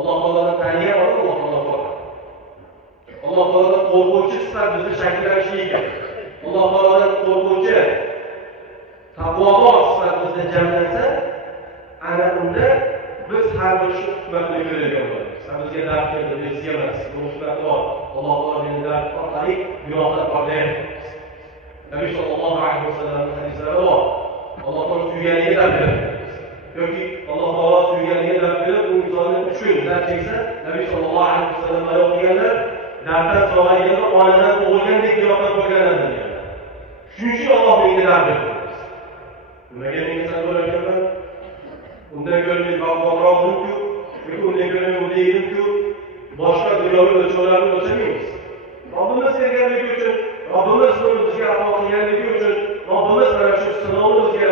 Alloh taoloni taniya olib Alloh taolo bor. Alloh taolodan qo'rquvchi sifat bizni shakllanishiga, Alloh taolodan qo'rquvchi taqvodor sifat bizda jamlansa, ana unda biz har bir shu hikmatni ko'radigan bo'lamiz. Bizga dard keldi, bizga emas. Bu hikmat bor. Alloh taoloning dard orqali gunohlar qoldiryapmiz. Nabiy sallallohu alayhi vasallamning hadislari bor. Alloh taolo suyganiga dard beradi. Yoki Alloh taolo suyganiga dard berib, u insonni uchun dard cheksa, Nabiy sallallohu alayhi vasallam ayoq deganlar, darddan sog'ayganda onadan tug'ilgandek gunohdan bo'lganlar deganlar. Shuning uchun Alloh menga dard berdi. Nimaga menga sabr qilaman? Undan ko'ra men bag'bonroqman-ku, yoki undan ko'ra men udaydim-ku, boshqa dunyoviy o'lchovlarni o'lchamaymiz. Robbimiz berganligi uchun, Robbimiz bizga ato qilganligi uchun, Robbimiz mana shu sinovni bizga